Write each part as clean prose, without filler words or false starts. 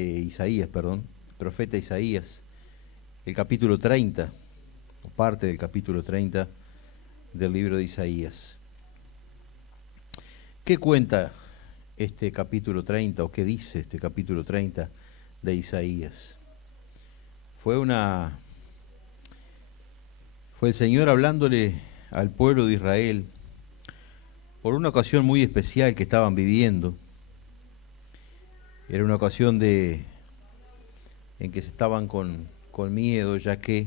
Isaías, profeta Isaías, el capítulo 30, o parte del capítulo 30 del libro de Isaías. ¿Qué cuenta este capítulo 30 o qué dice este capítulo 30 de Isaías? Fue el Señor hablándole al pueblo de Israel por una ocasión muy especial que estaban viviendo. Era una ocasión en que se estaban con miedo, ya que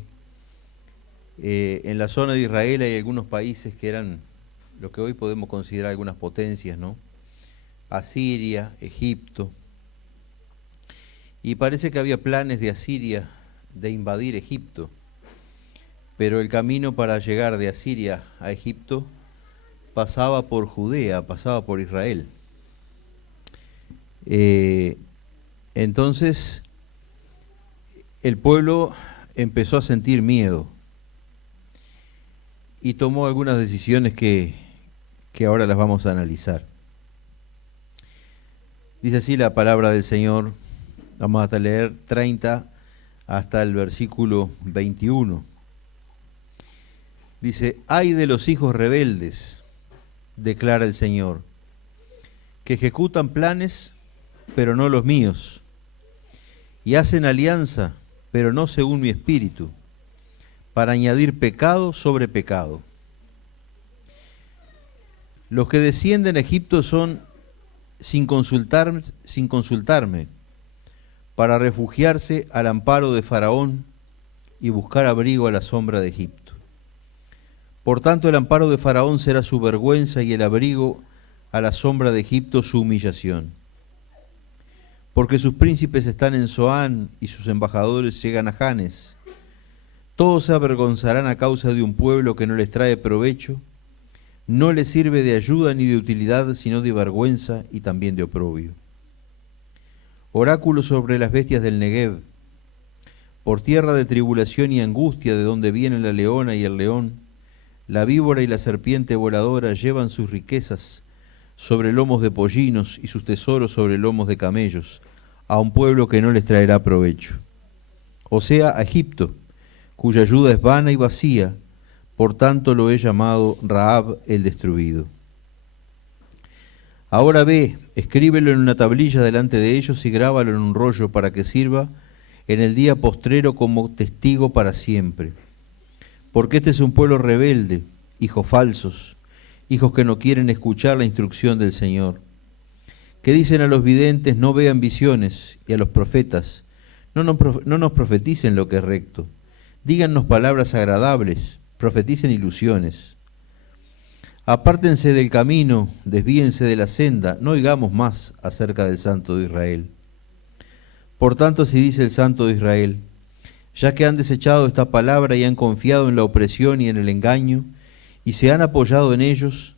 en la zona de Israel hay algunos países que eran lo que hoy podemos considerar algunas potencias, ¿no? Asiria, Egipto. Y parece que había planes de Asiria de invadir Egipto, pero el camino para llegar de Asiria a Egipto pasaba por Judea, pasaba por Israel. Entonces el pueblo empezó a sentir miedo y tomó algunas decisiones que ahora las vamos a analizar. Dice así la palabra del Señor. Vamos a leer 30 hasta el versículo 21. Dice: ay de los hijos rebeldes, declara el Señor, que ejecutan planes, pero no los míos, y hacen alianza, pero no según mi espíritu, para añadir pecado sobre pecado. Los que descienden a Egipto son sin consultarme, para refugiarse al amparo de Faraón y buscar abrigo a la sombra de Egipto. Por tanto, el amparo de Faraón será su vergüenza y el abrigo a la sombra de Egipto su humillación. Porque sus príncipes están en Zoán y sus embajadores llegan a Janes. Todos se avergonzarán a causa de un pueblo que no les trae provecho, no les sirve de ayuda ni de utilidad, sino de vergüenza y también de oprobio. Oráculo sobre las bestias del Negev, por tierra de tribulación y angustia, de donde viene la leona y el león, la víbora y la serpiente voladora llevan sus riquezas sobre lomos de pollinos y sus tesoros sobre lomos de camellos, a un pueblo que no les traerá provecho. O sea, a Egipto, cuya ayuda es vana y vacía, por tanto lo he llamado Rahab el destruido. Ahora ve, escríbelo en una tablilla delante de ellos y grábalo en un rollo para que sirva en el día postrero como testigo para siempre. Porque este es un pueblo rebelde, hijos falsos, hijos que no quieren escuchar la instrucción del Señor, que dicen a los videntes: no vean visiones, y a los profetas: no nos profeticen lo que es recto, dígannos palabras agradables, profeticen ilusiones. Apártense del camino, desvíense de la senda, no oigamos más acerca del Santo de Israel. Por tanto, así dice el Santo de Israel: ya que han desechado esta palabra y han confiado en la opresión y en el engaño, y se han apoyado en ellos,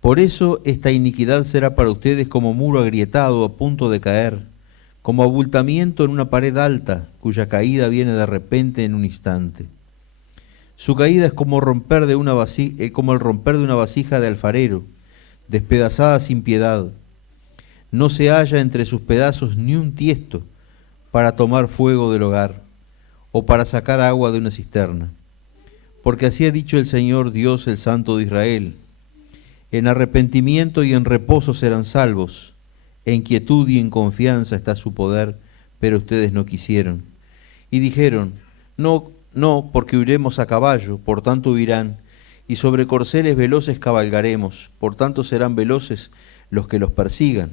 por eso esta iniquidad será para ustedes como muro agrietado a punto de caer, como abultamiento en una pared alta, cuya caída viene de repente en un instante. Su caída es como el romper de una vasija de alfarero, despedazada sin piedad. No se halla entre sus pedazos ni un tiesto para tomar fuego del hogar, o para sacar agua de una cisterna. Porque así ha dicho el Señor Dios, el Santo de Israel: en arrepentimiento y en reposo serán salvos, en quietud y en confianza está su poder, pero ustedes no quisieron. Y dijeron: no, porque huiremos a caballo, por tanto huirán, y sobre corceles veloces cabalgaremos, por tanto serán veloces los que los persigan.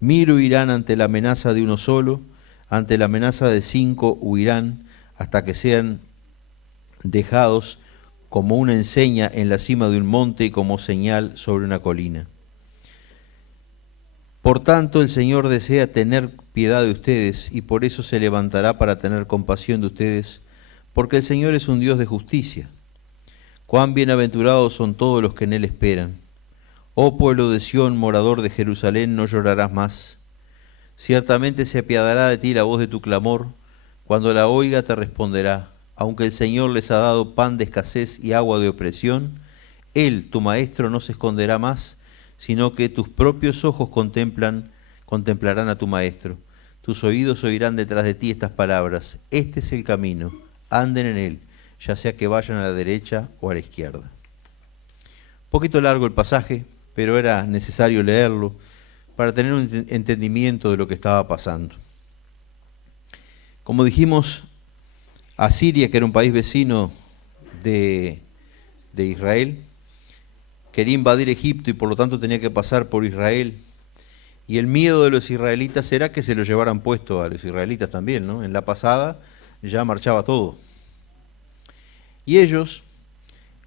1000 huirán ante la amenaza de uno solo, ante la amenaza de 5 huirán, hasta que sean dejados como una enseña en la cima de un monte y como señal sobre una colina. Por tanto, el Señor desea tener piedad de ustedes, y por eso se levantará para tener compasión de ustedes, porque el Señor es un Dios de justicia. Cuán bienaventurados son todos los que en Él esperan. Oh pueblo de Sión, morador de Jerusalén, no llorarás más. Ciertamente se apiadará de ti la voz de tu clamor, cuando la oiga te responderá. Aunque el Señor les ha dado pan de escasez y agua de opresión, Él, tu Maestro, no se esconderá más, sino que tus propios ojos contemplarán a tu Maestro. tus oídos oirán detrás de ti estas palabras. Este es el camino, anden en él, ya sea que vayan a la derecha o a la izquierda. Un poquito largo el pasaje, pero era necesario leerlo para tener un entendimiento de lo que estaba pasando. Como dijimos, Asiria, que era un país vecino de Israel, quería invadir Egipto y por lo tanto tenía que pasar por Israel. Y el miedo de los israelitas era que se lo llevaran puesto a los israelitas también, ¿no? En la pasada ya marchaba todo. Y ellos,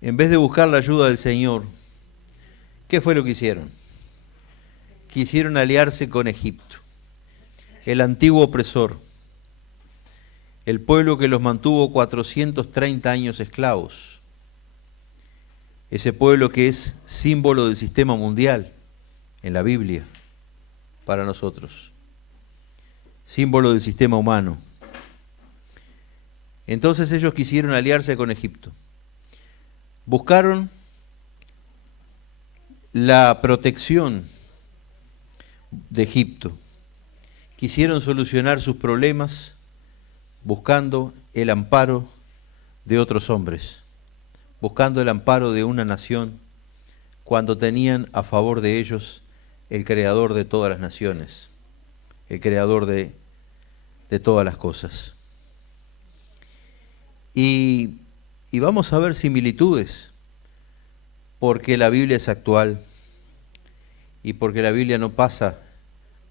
en vez de buscar la ayuda del Señor, ¿qué fue lo que hicieron? Quisieron aliarse con Egipto, el antiguo opresor, el pueblo que los mantuvo 430 años esclavos, ese pueblo que es símbolo del sistema mundial en la Biblia para nosotros, símbolo del sistema humano. Entonces ellos quisieron aliarse con Egipto. Buscaron la protección de Egipto. Quisieron solucionar sus problemas buscando el amparo de otros hombres, buscando el amparo de una nación, cuando tenían a favor de ellos el creador de todas las naciones, el creador de todas las cosas. Y vamos a ver similitudes, porque la Biblia es actual y porque la Biblia no pasa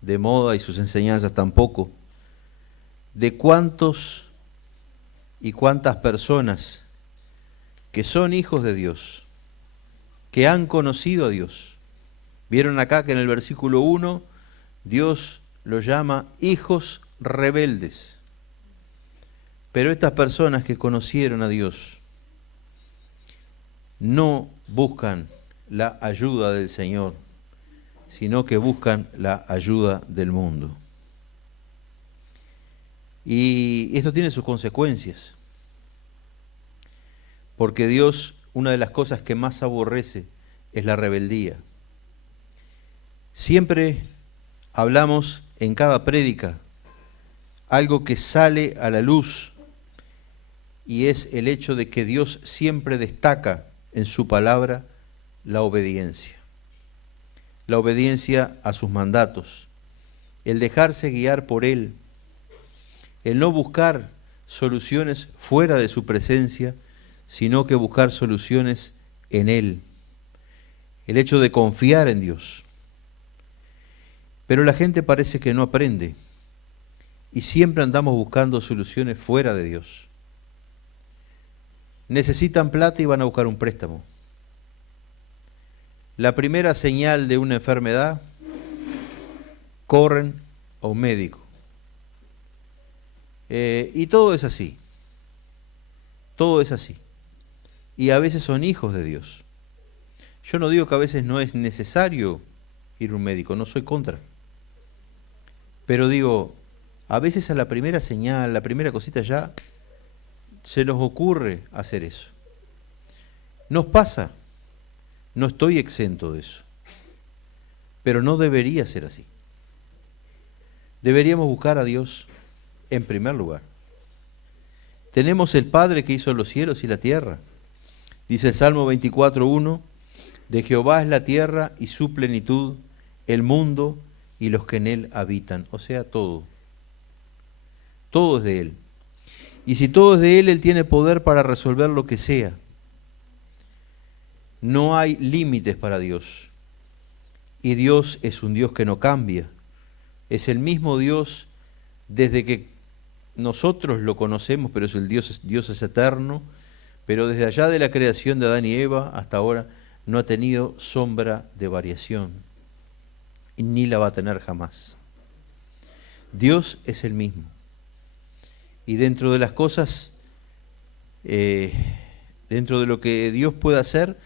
de moda y sus enseñanzas tampoco, de cuántos y cuántas personas que son hijos de Dios, que han conocido a Dios. Vieron acá que en el versículo 1 Dios los llama hijos rebeldes. Pero estas personas que conocieron a Dios no buscan la ayuda del Señor, sino que buscan la ayuda del mundo. Y esto tiene sus consecuencias, porque Dios, una de las cosas que más aborrece es la rebeldía. Siempre hablamos en cada prédica algo que sale a la luz, y es el hecho de que Dios siempre destaca en su palabra la obediencia a sus mandatos, el dejarse guiar por Él, el no buscar soluciones fuera de su presencia, sino que buscar soluciones en Él, el hecho de confiar en Dios. Pero la gente parece que no aprende y siempre andamos buscando soluciones fuera de Dios. Necesitan plata y van a buscar un préstamo. La primera señal de una enfermedad, corren a un médico. Y todo es así. Todo es así. Y a veces son hijos de Dios. Yo no digo que a veces no es necesario ir a un médico, no soy contra. Pero digo, a veces a la primera señal, la primera cosita ya, se nos ocurre hacer eso. Nos pasa, no estoy exento de eso, pero no debería ser así. Deberíamos buscar a Dios en primer lugar. Tenemos el Padre que hizo los cielos y la tierra. Dice el Salmo 24:1, de Jehová es la tierra y su plenitud, el mundo y los que en él habitan. O sea, todo. Todo es de Él. Y si todo es de Él, Él tiene poder para resolver lo que sea. No hay límites para Dios. Y Dios es un Dios que no cambia. Es el mismo Dios desde que nosotros lo conocemos, pero Dios es eterno. Pero desde allá de la creación de Adán y Eva hasta ahora no ha tenido sombra de variación. Y ni la va a tener jamás. Dios es el mismo. Y dentro de las cosas, dentro de lo que Dios puede hacer,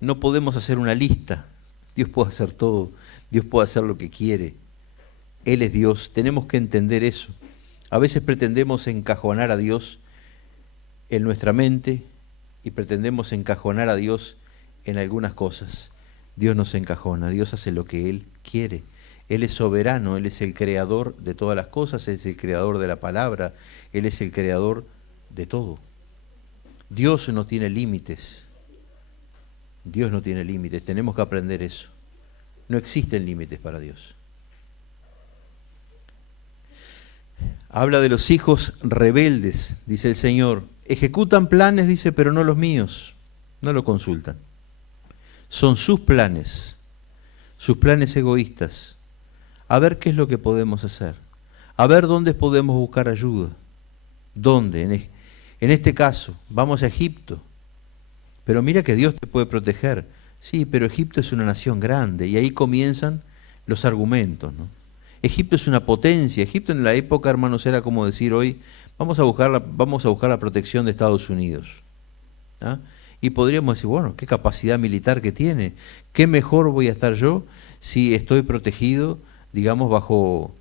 no podemos hacer una lista. Dios puede hacer todo. Dios puede hacer lo que quiere. Él es Dios. Tenemos que entender eso. A veces pretendemos encajonar a Dios en nuestra mente y pretendemos encajonar a Dios en algunas cosas. Dios no se encajona. Dios hace lo que Él quiere. Él es soberano, Él es el creador de todas las cosas, Él es el creador de la palabra, Él es el creador de todo. Dios no tiene límites. Dios no tiene límites, tenemos que aprender eso. No existen límites para Dios. Habla de los hijos rebeldes, dice el Señor. Ejecutan planes, dice, pero no los míos. No lo consultan. Son sus planes egoístas. A ver qué es lo que podemos hacer. A ver dónde podemos buscar ayuda. ¿Dónde? En este caso, vamos a Egipto. Pero mira que Dios te puede proteger. Sí, pero Egipto es una nación grande y ahí comienzan los argumentos, ¿no? Egipto es una potencia. Egipto en la época, hermanos, era como decir hoy, vamos a buscar la protección de Estados Unidos. ¿Ah? Y podríamos decir, bueno, qué capacidad militar que tiene. ¿Qué mejor voy a estar yo si estoy protegido, digamos, bajo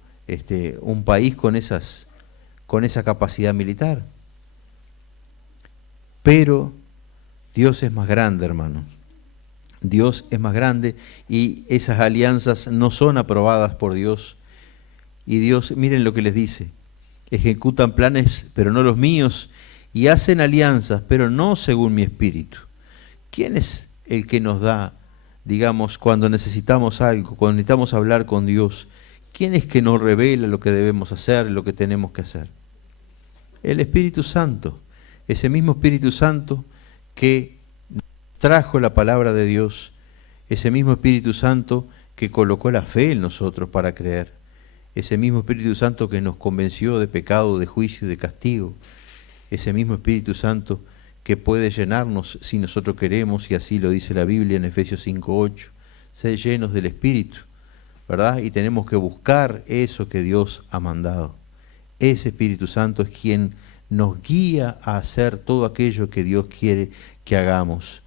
un país con esa capacidad militar? Pero Dios es más grande, hermanos. Dios es más grande y esas alianzas no son aprobadas por Dios. Y Dios, miren lo que les dice, ejecutan planes, pero no los míos, y hacen alianzas, pero no según mi espíritu. ¿Quién es el que nos da, digamos, cuando necesitamos algo, cuando necesitamos hablar con Dios? ¿Quién es que nos revela lo que debemos hacer, lo que tenemos que hacer? El Espíritu Santo, ese mismo Espíritu Santo que trajo la palabra de Dios, ese mismo Espíritu Santo que colocó la fe en nosotros para creer. Ese mismo Espíritu Santo que nos convenció de pecado, de juicio y de castigo. Ese mismo Espíritu Santo que puede llenarnos si nosotros queremos, y así lo dice la Biblia en Efesios 5:8. Sed llenos del Espíritu, ¿verdad? Y tenemos que buscar eso que Dios ha mandado. Ese Espíritu Santo es quien nos guía a hacer todo aquello que Dios quiere que hagamos.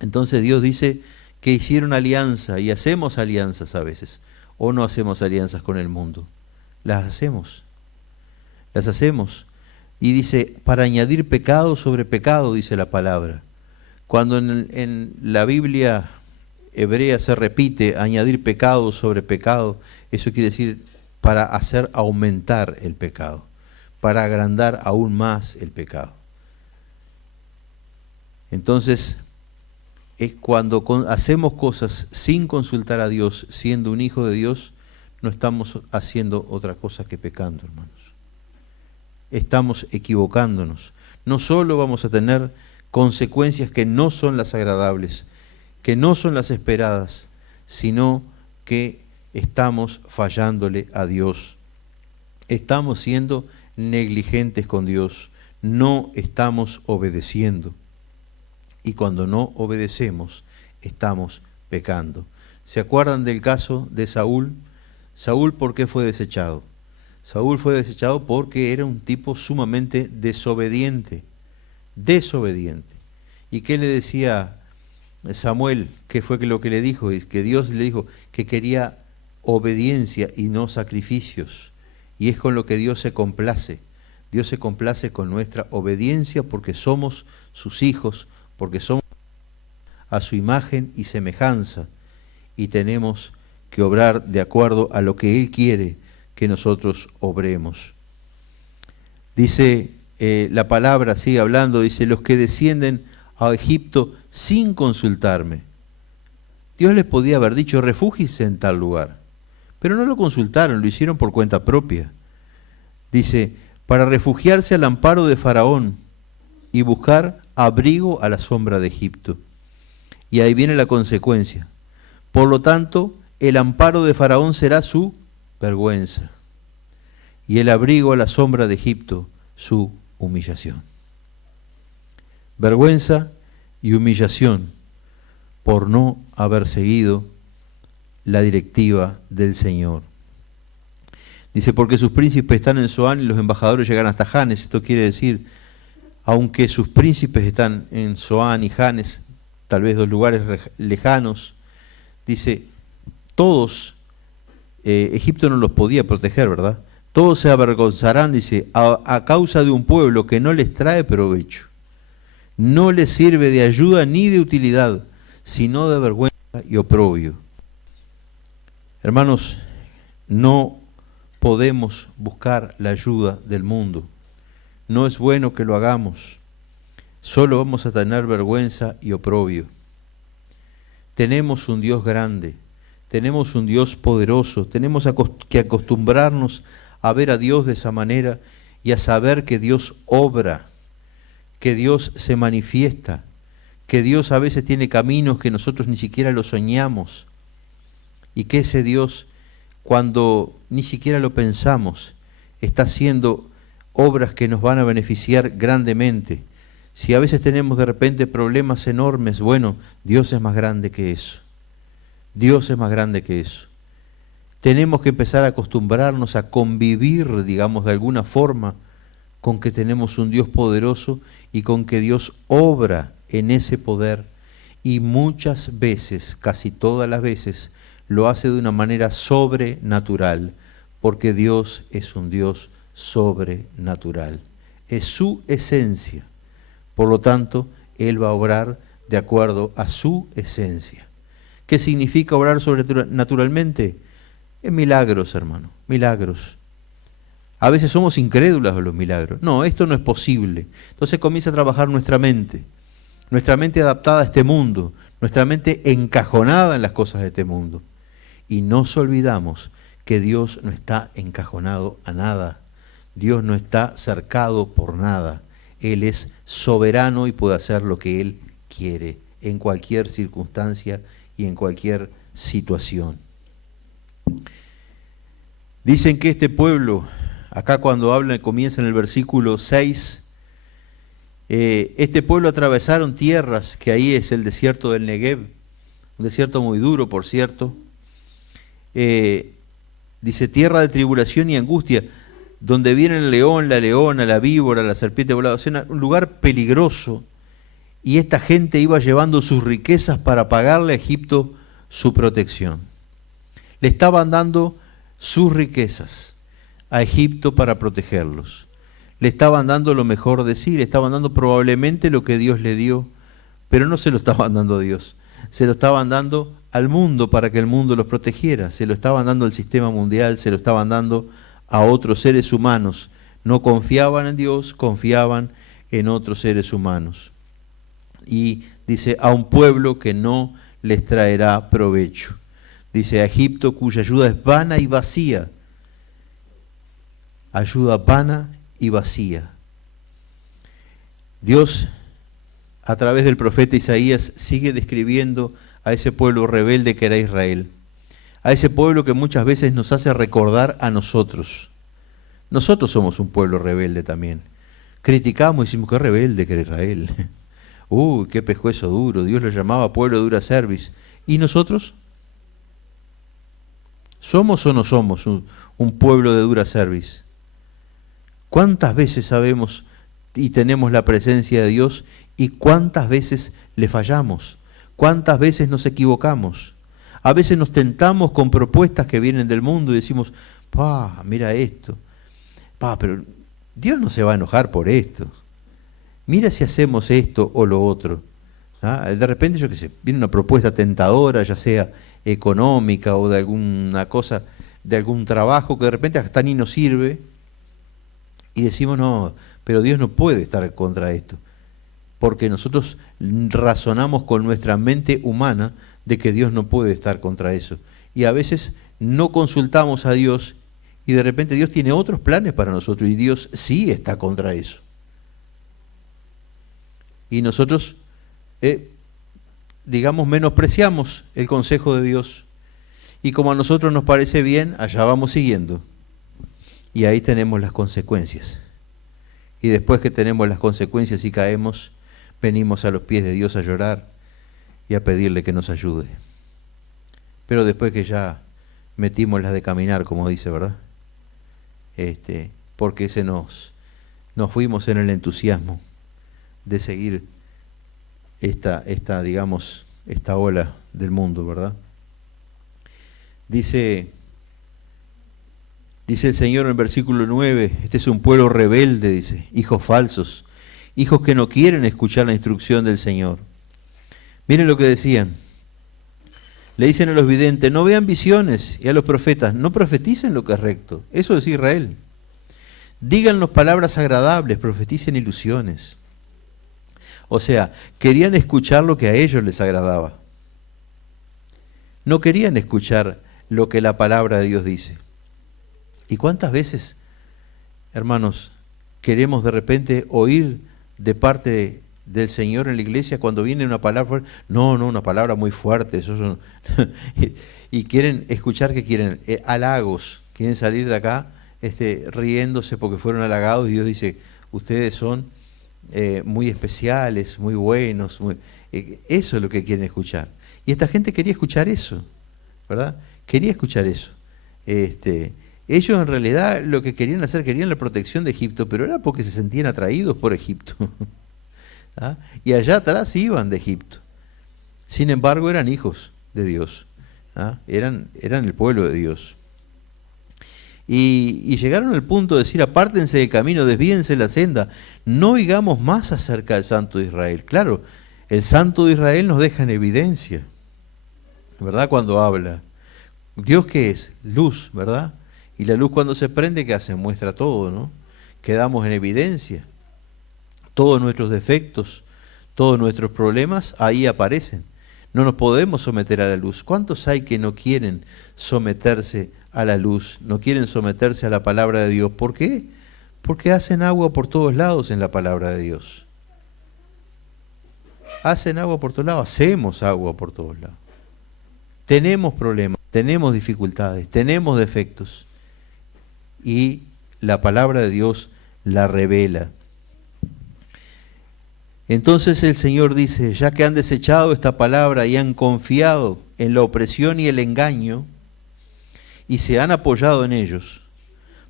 Entonces Dios dice que hicieron alianza, y hacemos alianzas a veces. ¿O no hacemos alianzas con el mundo? Las hacemos. Y dice, para añadir pecado sobre pecado, dice la palabra. Cuando en la Biblia hebrea se repite añadir pecado sobre pecado, eso quiere decir para hacer aumentar el pecado, para agrandar aún más el pecado. Entonces, es cuando hacemos cosas sin consultar a Dios, siendo un hijo de Dios, no estamos haciendo otra cosa que pecando, hermanos. Estamos equivocándonos. No solo vamos a tener consecuencias que no son las agradables, que no son las esperadas, sino que estamos fallándole a Dios. Estamos siendo negligentes con Dios. No estamos obedeciendo. Y cuando no obedecemos, estamos pecando. ¿Se acuerdan del caso de Saúl? Saúl, ¿por qué fue desechado? Saúl fue desechado porque era un tipo sumamente desobediente. Desobediente. ¿Y qué le decía Samuel? ¿Qué fue lo que le dijo? Que Dios le dijo que quería obediencia y no sacrificios. Y es con lo que Dios se complace. Dios se complace con nuestra obediencia porque somos sus hijos, porque somos a su imagen y semejanza y tenemos que obrar de acuerdo a lo que Él quiere que nosotros obremos. Dice la palabra, sigue hablando, dice, los que descienden a Egipto sin consultarme. Dios les podía haber dicho, refúgiense en tal lugar, pero no lo consultaron, lo hicieron por cuenta propia. Dice, para refugiarse al amparo de Faraón y buscar abrigo a la sombra de Egipto. Y ahí viene la consecuencia. Por lo tanto, el amparo de Faraón será su vergüenza, y el abrigo a la sombra de Egipto, su humillación. Vergüenza y humillación por no haber seguido la directiva del Señor. Dice, porque sus príncipes están en Zoán y los embajadores llegan hasta Janes. Esto quiere decir, aunque sus príncipes están en Zoán y Janes, tal vez dos lugares lejanos, dice, todos, Egipto no los podía proteger, ¿verdad? Todos se avergonzarán, dice, a causa de un pueblo que no les trae provecho. No les sirve de ayuda ni de utilidad, sino de vergüenza y oprobio. Hermanos, no podemos buscar la ayuda del mundo. No es bueno que lo hagamos. Solo vamos a tener vergüenza y oprobio. Tenemos un Dios grande, tenemos un Dios poderoso, tenemos que acostumbrarnos a ver a Dios de esa manera y a saber que Dios obra, que Dios se manifiesta, que Dios a veces tiene caminos que nosotros ni siquiera lo soñamos y que ese Dios, cuando ni siquiera lo pensamos, está haciendo obras que nos van a beneficiar grandemente. Si a veces tenemos de repente problemas enormes, bueno, Dios es más grande que eso. Dios es más grande que eso. Tenemos que empezar a acostumbrarnos a convivir, digamos, de alguna forma, con que tenemos un Dios poderoso y con que Dios obra en ese poder. Y muchas veces, casi todas las veces, lo hace de una manera sobrenatural, porque Dios es un Dios sobrenatural. Es su esencia. Por lo tanto, Él va a obrar de acuerdo a su esencia. ¿Qué significa obrar sobrenaturalmente? Milagros, hermano, milagros. A veces somos incrédulos a los milagros. No, esto no es posible. Entonces comienza a trabajar nuestra mente adaptada a este mundo, nuestra mente encajonada en las cosas de este mundo. Y nos olvidamos que Dios no está encajonado a nada. Dios no está cercado por nada. Él es soberano y puede hacer lo que Él quiere en cualquier circunstancia y en cualquier situación. Dicen que este pueblo, acá cuando hablan, comienza en el versículo 6, este pueblo atravesaron tierras, que ahí es el desierto del Negev, un desierto muy duro, por cierto. Dice, tierra de tribulación y angustia, donde viene el león, la leona, la víbora, la serpiente volada, o sea, un lugar peligroso, y esta gente iba llevando sus riquezas para pagarle a Egipto su protección. Le estaban dando sus riquezas a Egipto para protegerlos. Le estaban dando lo mejor de sí, le estaban dando probablemente lo que Dios le dio, pero no se lo estaban dando a Dios, se lo estaban dando al mundo para que el mundo los protegiera, se lo estaban dando al sistema mundial, se lo estaban dando a otros seres humanos. No confiaban en Dios, confiaban en otros seres humanos. Y dice, a un pueblo que no les traerá provecho. Dice, a Egipto cuya ayuda es vana y vacía. Ayuda vana y vacía. Dios, a través del profeta Isaías, sigue describiendo a ese pueblo rebelde que era Israel. A ese pueblo que muchas veces nos hace recordar a nosotros. Nosotros somos un pueblo rebelde también. Criticamos y decimos, qué rebelde que era Israel. Uy, qué pescuezo duro. Dios lo llamaba pueblo de dura cerviz. ¿Y nosotros? ¿Somos o no somos un pueblo de dura cerviz? ¿Cuántas veces sabemos y tenemos la presencia de Dios y cuántas veces le fallamos? ¿Cuántas veces nos equivocamos? A veces nos tentamos con propuestas que vienen del mundo y decimos, mira esto. Pero Dios no se va a enojar por esto. Mira si hacemos esto o lo otro. De repente, yo qué sé, viene una propuesta tentadora, ya sea económica o de alguna cosa, de algún trabajo que de repente hasta ni nos sirve, y decimos, no, pero Dios no puede estar contra esto. Porque nosotros razonamos con nuestra mente humana de que Dios no puede estar contra eso. Y a veces no consultamos a Dios y de repente Dios tiene otros planes para nosotros y Dios sí está contra eso. Y nosotros, menospreciamos el consejo de Dios. Y como a nosotros nos parece bien, allá vamos siguiendo. Y ahí tenemos las consecuencias. Y después que tenemos las consecuencias y caemos, venimos a los pies de Dios a llorar y a pedirle que nos ayude. Pero después que ya metimos las de caminar, como dice, ¿verdad? Porque nos fuimos en el entusiasmo de seguir esta ola del mundo, ¿verdad? Dice el Señor en el versículo 9, este es un pueblo rebelde, dice, hijos falsos, hijos que no quieren escuchar la instrucción del Señor. Miren lo que decían, Le dicen a los videntes, no vean visiones, y a los profetas, no profeticen lo que es recto. Eso es Israel. Díganos palabras agradables, profeticen ilusiones. O sea, querían escuchar lo que a ellos les agradaba. No querían escuchar lo que la palabra de Dios dice. ¿Y cuántas veces, hermanos, queremos de repente oír de parte del Señor en la iglesia cuando viene una palabra fuerte? No, una palabra muy fuerte. Y quieren escuchar que quieren halagos, quieren salir de acá riéndose porque fueron halagados, y Dios dice, ustedes son muy especiales, muy buenos. Eso es lo que quieren escuchar. Y esta gente quería escuchar eso, ¿verdad? Quería escuchar eso. Ellos en realidad lo que querían hacer, querían la protección de Egipto, pero era porque se sentían atraídos por Egipto. ¿Ah? Y allá atrás iban de Egipto. Sin embargo, eran hijos de Dios. ¿Ah? Eran el pueblo de Dios. Y llegaron al punto de decir, apártense del camino, desvíense de la senda, no oigamos más acerca del Santo de Israel. Claro, el Santo de Israel nos deja en evidencia, ¿verdad? Cuando habla. ¿Dios qué es? Luz, ¿verdad? Y la luz cuando se prende, ¿qué hace? Muestra todo, ¿no? Quedamos en evidencia. Todos nuestros defectos, todos nuestros problemas, ahí aparecen. No nos podemos someter a la luz. ¿Cuántos hay que no quieren someterse a la luz? No quieren someterse a la palabra de Dios. ¿Por qué? Porque hacen agua por todos lados en la palabra de Dios. Hacen agua por todos lados, hacemos agua por todos lados. Tenemos problemas, tenemos dificultades, tenemos defectos. Y la palabra de Dios la revela. Entonces el Señor dice, ya que han desechado esta palabra y han confiado en la opresión y el engaño, y se han apoyado en ellos,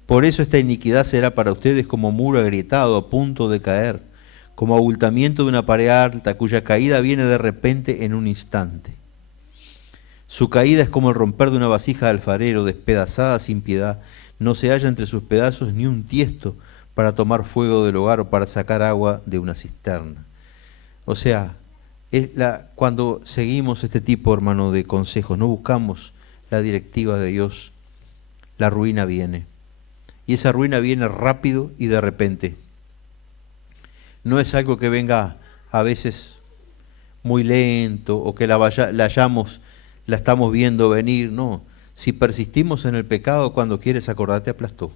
por eso esta iniquidad será para ustedes como muro agrietado a punto de caer, como abultamiento de una pared alta, cuya caída viene de repente en un instante. Su caída es como el romper de una vasija de alfarero, despedazada sin piedad. No se halla entre sus pedazos ni un tiesto para tomar fuego del hogar o para sacar agua de una cisterna. O sea, cuando seguimos este tipo, hermano, de consejos, no buscamos la directiva de Dios, la ruina viene. Y esa ruina viene rápido y de repente. No es algo que venga a veces muy lento o que la estamos viendo venir, no. Si persistimos en el pecado, cuando quieres acordarte, aplastó.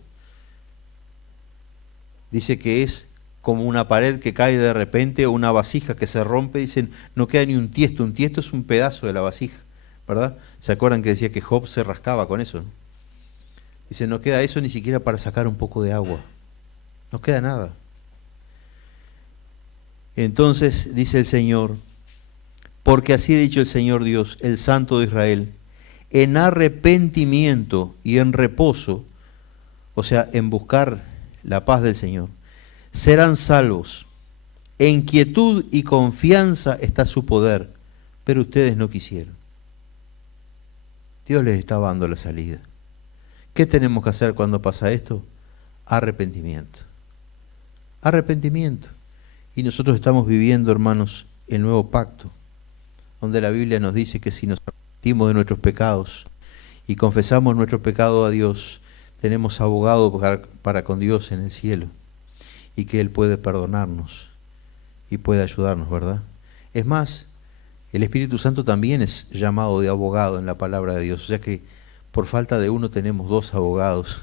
Dice que es como una pared que cae de repente o una vasija que se rompe, dicen, no queda ni un tiesto es un pedazo de la vasija, ¿verdad? ¿Se acuerdan que decía que Job se rascaba con eso? Dice, no queda eso ni siquiera para sacar un poco de agua, no queda nada. Entonces dice el Señor, porque así ha dicho el Señor Dios, el Santo de Israel, en arrepentimiento y en reposo, o sea, en buscar la paz del Señor, serán salvos. En quietud y confianza está su poder, pero ustedes no quisieron. Dios les estaba dando la salida. ¿Qué tenemos que hacer cuando pasa esto? Arrepentimiento. Arrepentimiento. Y nosotros estamos viviendo, hermanos, el nuevo pacto, donde la Biblia nos dice que si nos arrepentimos de nuestros pecados y confesamos nuestro pecado a Dios, tenemos abogado para con Dios en el cielo, y que Él puede perdonarnos y puede ayudarnos, ¿verdad? Es más, el Espíritu Santo también es llamado de abogado en la palabra de Dios, o sea que por falta de uno tenemos dos abogados,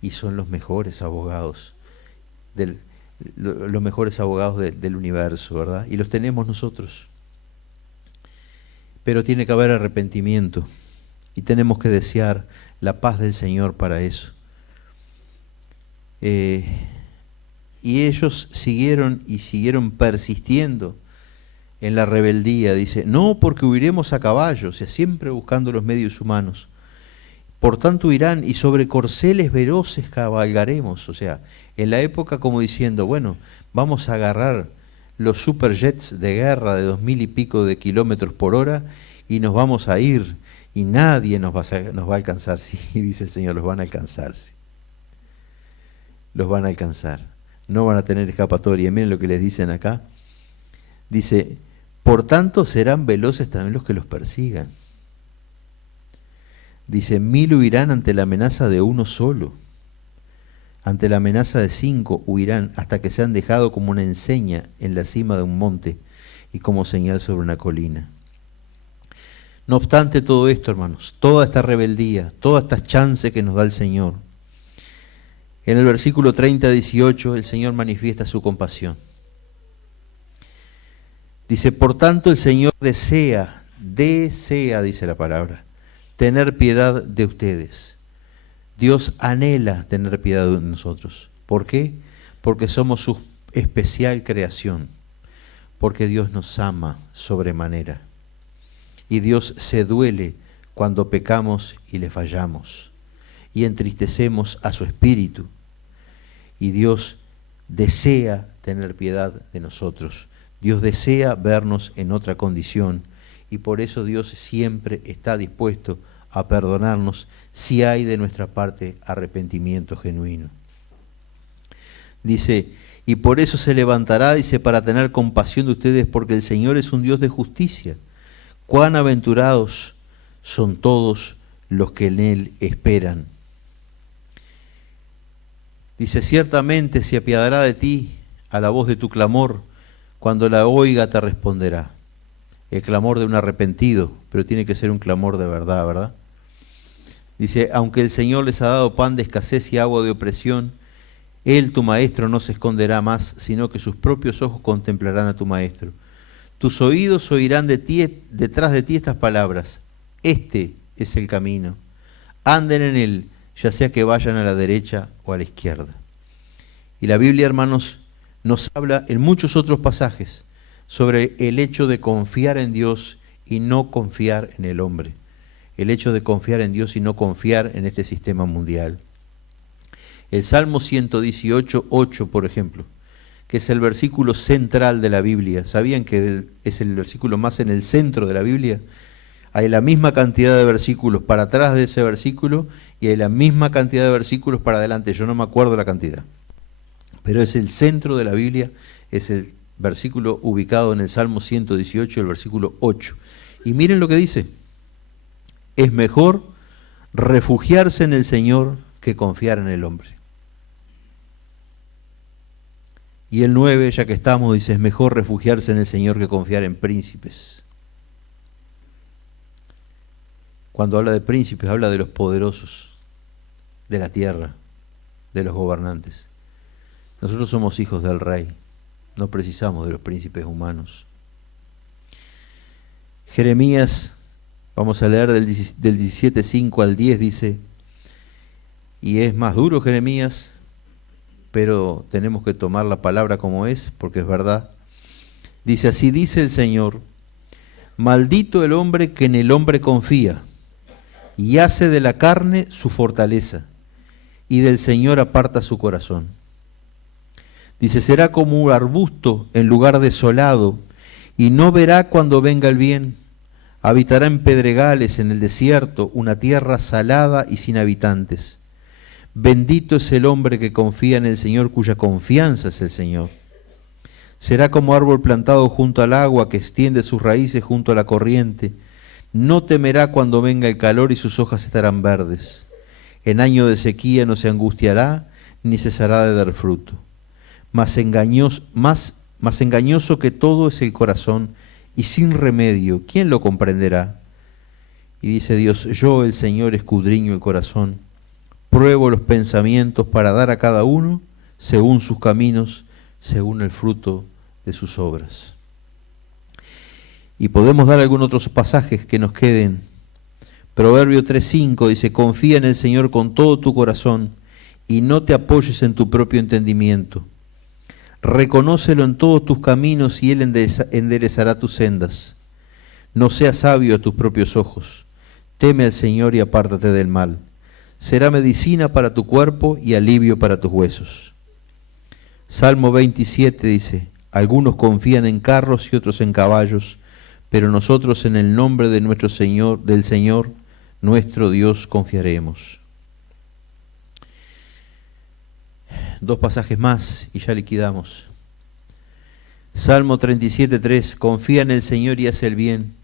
y son los mejores abogados, los mejores abogados del universo, ¿verdad? Y los tenemos nosotros. Pero tiene que haber arrepentimiento, y tenemos que desear la paz del Señor para eso. Y ellos siguieron persistiendo en la rebeldía. Dice, no porque huiremos a caballo, o sea, siempre buscando los medios humanos. Por tanto irán y sobre corceles veloces cabalgaremos. O sea, en la época como diciendo, bueno, vamos a agarrar los superjets de guerra de 2000 y pico de kilómetros por hora y nos vamos a ir y nadie nos va a alcanzar. Sí, dice el Señor, los van a alcanzar. Sí. Los van a alcanzar. No van a tener escapatoria. Miren lo que les dicen acá. Dice, por tanto serán veloces también los que los persigan. Dice, 1000 huirán ante la amenaza de uno solo. Ante la amenaza de 5 huirán hasta que sean dejado como una enseña en la cima de un monte y como señal sobre una colina. No obstante todo esto, hermanos, toda esta rebeldía, todas estas chances que nos da el Señor, en el versículo 30-18 el Señor manifiesta su compasión. Dice, por tanto el Señor desea, dice la palabra, tener piedad de ustedes. Dios anhela tener piedad de nosotros. ¿Por qué? Porque somos su especial creación. Porque Dios nos ama sobremanera. Y Dios se duele cuando pecamos y le fallamos. Y entristecemos a su espíritu. Y Dios desea tener piedad de nosotros. Dios desea vernos en otra condición. Y por eso Dios siempre está dispuesto a perdonarnos si hay de nuestra parte arrepentimiento genuino. Dice, y por eso se levantará, dice, para tener compasión de ustedes, porque el Señor es un Dios de justicia. Cuán aventurados son todos los que en Él esperan. Dice, ciertamente se apiadará de ti a la voz de tu clamor, cuando la oiga te responderá. El clamor de un arrepentido, pero tiene que ser un clamor de verdad, ¿verdad? Dice, aunque el Señor les ha dado pan de escasez y agua de opresión, Él, tu Maestro, no se esconderá más, sino que sus propios ojos contemplarán a tu Maestro. Tus oídos oirán detrás de ti estas palabras. Este es el camino. Anden en él, ya sea que vayan a la derecha o a la izquierda. Y la Biblia, hermanos, nos habla en muchos otros pasajes sobre el hecho de confiar en Dios y no confiar en el hombre. El hecho de confiar en Dios y no confiar en este sistema mundial. El Salmo 118:8, por ejemplo, que es el versículo central de la Biblia. ¿Sabían que es el versículo más en el centro de la Biblia? Hay la misma cantidad de versículos para atrás de ese versículo y hay la misma cantidad de versículos para adelante. Yo no me acuerdo la cantidad. Pero es el centro de la Biblia, es el versículo ubicado en el Salmo 118, el versículo 8. Y miren lo que dice. Es mejor refugiarse en el Señor que confiar en el hombre. Y el 9, ya que estamos, dice, es mejor refugiarse en el Señor que confiar en príncipes. Cuando habla de príncipes, habla de los poderosos, de la tierra, de los gobernantes. Nosotros somos hijos del Rey, no precisamos de los príncipes humanos. Jeremías, vamos a leer del 17:5 al 10, dice, y es más duro Jeremías, pero tenemos que tomar la palabra como es, porque es verdad. Dice, así dice el Señor, maldito el hombre que en el hombre confía, y hace de la carne su fortaleza, y del Señor aparta su corazón. Dice, será como un arbusto en lugar desolado, y no verá cuando venga el bien. Habitará en pedregales, en el desierto, una tierra salada y sin habitantes. Bendito es el hombre que confía en el Señor, cuya confianza es el Señor. Será como árbol plantado junto al agua, que extiende sus raíces junto a la corriente. No temerá cuando venga el calor y sus hojas estarán verdes. En año de sequía no se angustiará, ni cesará de dar fruto. Más engañoso que todo es el corazón, y sin remedio, ¿quién lo comprenderá? Y dice Dios, yo el Señor escudriño el corazón, pruebo los pensamientos para dar a cada uno según sus caminos, según el fruto de sus obras. Y podemos dar algunos otros pasajes que nos queden. Proverbio 3:5 dice, confía en el Señor con todo tu corazón y no te apoyes en tu propio entendimiento. Reconócelo en todos tus caminos y Él enderezará tus sendas. No seas sabio a tus propios ojos. Teme al Señor y apártate del mal. Será medicina para tu cuerpo y alivio para tus huesos. Salmo 27 dice, algunos confían en carros y otros en caballos, pero nosotros en el nombre de nuestro Señor, del Señor, nuestro Dios, confiaremos. Dos pasajes más y ya liquidamos. Salmo 37:3, confía en el Señor y hace el bien.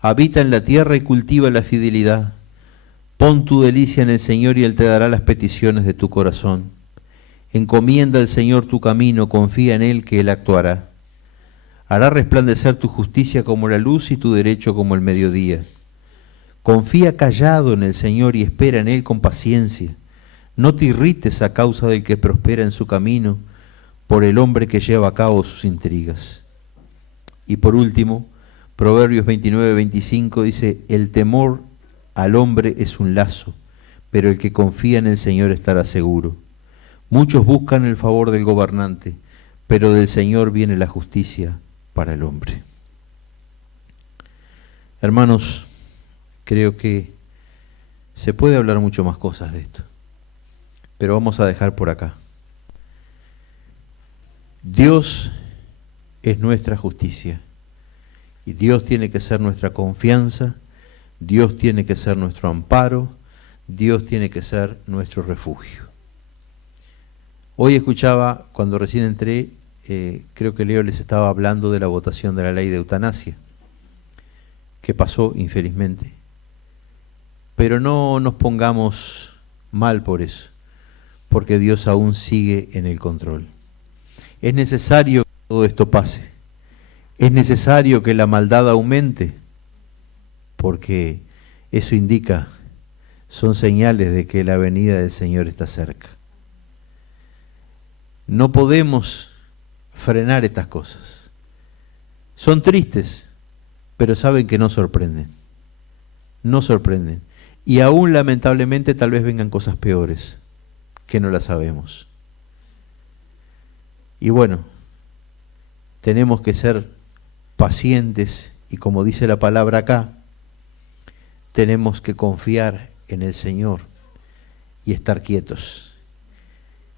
Habita en la tierra y cultiva la fidelidad. Pon tu delicia en el Señor y Él te dará las peticiones de tu corazón. Encomienda al Señor tu camino, confía en Él que Él actuará. Hará resplandecer tu justicia como la luz y tu derecho como el mediodía. Confía callado en el Señor y espera en Él con paciencia. No te irrites a causa del que prospera en su camino, por el hombre que lleva a cabo sus intrigas. Y por último, Proverbios 29-25 dice, el temor al hombre es un lazo, pero el que confía en el Señor estará seguro. Muchos buscan el favor del gobernante, pero del Señor viene la justicia para el hombre. Hermanos, creo que se puede hablar mucho más cosas de esto, pero vamos a dejar por acá. Dios es nuestra justicia y Dios tiene que ser nuestra confianza, Dios tiene que ser nuestro amparo, Dios tiene que ser nuestro refugio. Hoy escuchaba, cuando recién entré, creo que Leo les estaba hablando de la votación de la ley de eutanasia, que pasó infelizmente. Pero no nos pongamos mal por eso, porque Dios aún sigue en el control. Es necesario que todo esto pase, es necesario que la maldad aumente, porque eso indica, son señales de que la venida del Señor está cerca. No podemos frenar estas cosas. Son tristes, pero saben que no sorprenden. No sorprenden. Y aún lamentablemente tal vez vengan cosas peores, que no las sabemos. Y bueno, tenemos que ser pacientes y como dice la palabra acá, tenemos que confiar en el Señor y estar quietos.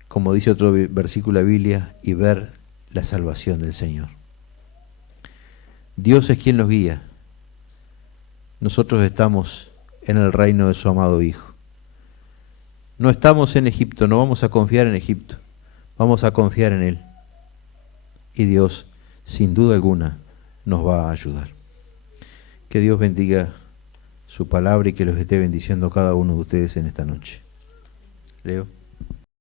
Como dice otro versículo de la Biblia, y ver la salvación del Señor. Dios es quien nos guía. Nosotros estamos en el reino de su amado Hijo. No estamos en Egipto, no vamos a confiar en Egipto, vamos a confiar en Él. Y Dios, sin duda alguna, nos va a ayudar. Que Dios bendiga su palabra y que los esté bendiciendo a cada uno de ustedes en esta noche. Leo.